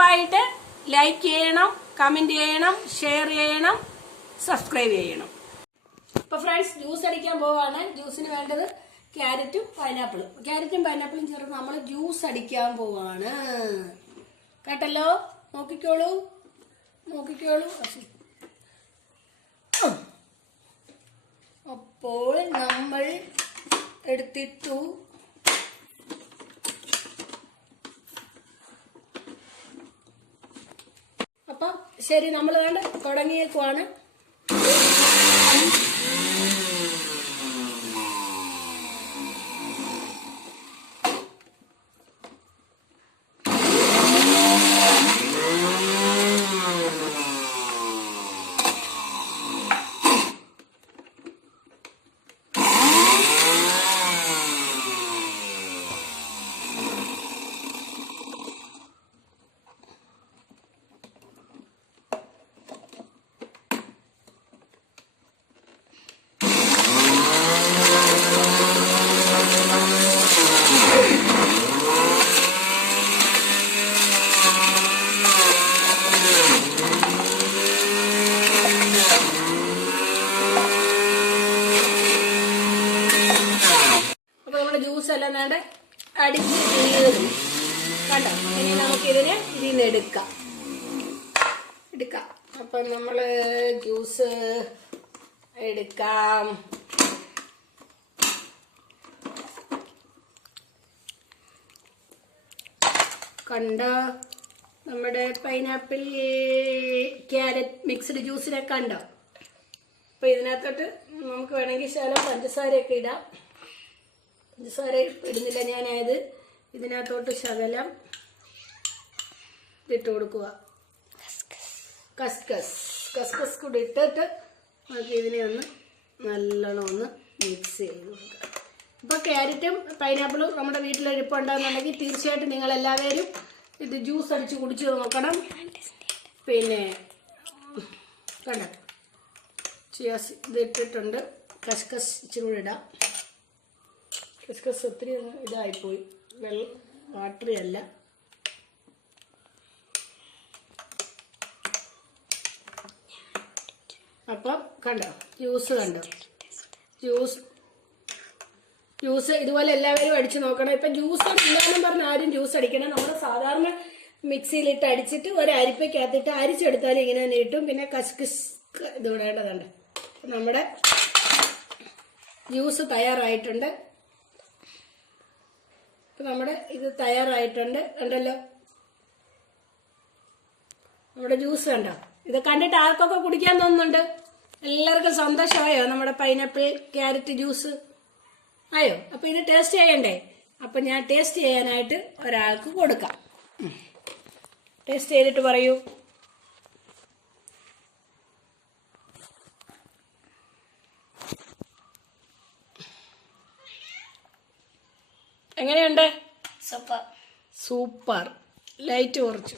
മുമ്പായിട്ട് ലൈക്ക് ചെയ്യണം, കമന്റ് ചെയ്യണം, ഷെയർ ചെയ്യണം, സബ്സ്ക്രൈബ് ചെയ്യണം. അപ്പൊ ഫ്രണ്ട്സ്, ജ്യൂസ് അടിക്കാൻ പോവാണ്. ജ്യൂസിന് വേണ്ടത് ക്യാരറ്റും പൈനാപ്പിളും. ക്യാരറ്റും പൈനാപ്പിളും ചേർത്ത് നമ്മൾ ജ്യൂസ് അടിക്കാൻ പോവാണ്. കേട്ടല്ലോ? നോക്കിക്കോളൂ. അപ്പോൾ നമ്മൾ എടുത്തിട്ടു. അപ്പം ശരി, നമ്മൾ വേണ്ട തുടങ്ങിയേക്കുവാണ്. ജ്യൂസ് എല്ലാം വേണ്ട അടിച്ച് കണ്ടോ. ഇനി നമുക്കിതിനെ ഇതിന്ന് എടുക്കാം. അപ്പം നമ്മൾ ജ്യൂസ് എടുക്കാം. കണ്ടോ നമ്മുടെ പൈനാപ്പിൾ ക്യാരറ്റ് മിക്സ്ഡ് ജ്യൂസിനെ കണ്ടോ. അപ്പൊ ഇതിനകത്തോട്ട് നമുക്ക് വേണമെങ്കിൽ ശകലം പഞ്ചസാരയൊക്കെ ഇടാം. പഞ്ചസാര ഇടുന്നില്ല ഞാനായത്. ഇതിനകത്തോട്ട് ശകലം ഇട്ട് കൊടുക്കുക. കസ്കസ് കൂടി ഇട്ടിട്ട് നമുക്ക് ഇതിനെ ഒന്ന് നല്ലോണം ഒന്ന് മിക്സ് ചെയ്ത് കൊടുക്കുക. ഇപ്പൊ ക്യാരറ്റും പൈനാപ്പിളും നമ്മുടെ വീട്ടിലിരിപ്പുണ്ടെന്നുണ്ടെങ്കിൽ തീർച്ചയായിട്ടും നിങ്ങൾ എല്ലാവരും ഇത് ജ്യൂസ് അടിച്ച് കുടിച്ചു നോക്കണം. പിന്നെ കണ്ട ചിയാസ് ഇത് ഇട്ടിട്ടുണ്ട്. കസ്കസ് ഇച്ചിരി കൂടി ഇടാം. കസ്കസ് ഒത്തിരി ഇതായിപ്പോയി, വാട്ടറി അല്ല. അപ്പം കണ്ടോ ജ്യൂസ് ഇതുപോലെ എല്ലാവരും അടിച്ചു നോക്കണം. ഇപ്പം ജ്യൂസ് ഇല്ലാന്നും പറഞ്ഞ് ആരും ജ്യൂസ് അടിക്കണം. നമ്മൾ സാധാരണ മിക്സിയിലിട്ട് അടിച്ചിട്ട് ഒരു അരിപ്പയ്ക്കകത്തിട്ട് അരിച്ചെടുത്താലും ഇങ്ങനെ തന്നെ കിട്ടും. പിന്നെ കസ്കസ് ഇത് ഇടേണ്ടതുണ്ട്. നമ്മുടെ ജ്യൂസ് തയ്യാറായിട്ടുണ്ട്. നമ്മുടെ ഇത് തയ്യാറായിട്ടുണ്ട്. കണ്ടല്ലോ നമ്മുടെ ജ്യൂസ് കണ്ടോ. ഇത് കണ്ടിട്ട് ആർക്കൊക്കെ കുടിക്കാൻ തോന്നുന്നുണ്ട്? എല്ലാവർക്കും സന്തോഷമായോ നമ്മുടെ പൈനാപ്പിൾ ക്യാരറ്റ് ജ്യൂസ് ആയോ? അപ്പൊ ഇത് ടേസ്റ്റ് ചെയ്യണ്ടേ? അപ്പൊ ഞാൻ ടേസ്റ്റ് ചെയ്യാനായിട്ട് ഒരാൾക്ക് കൊടുക്കാം. ടേസ്റ്റ് ചെയ്തിട്ട് പറയൂ. എങ്ങനെയുണ്ട്? സൂപ്പർ. ലൈറ്റ് കുറച്ചു.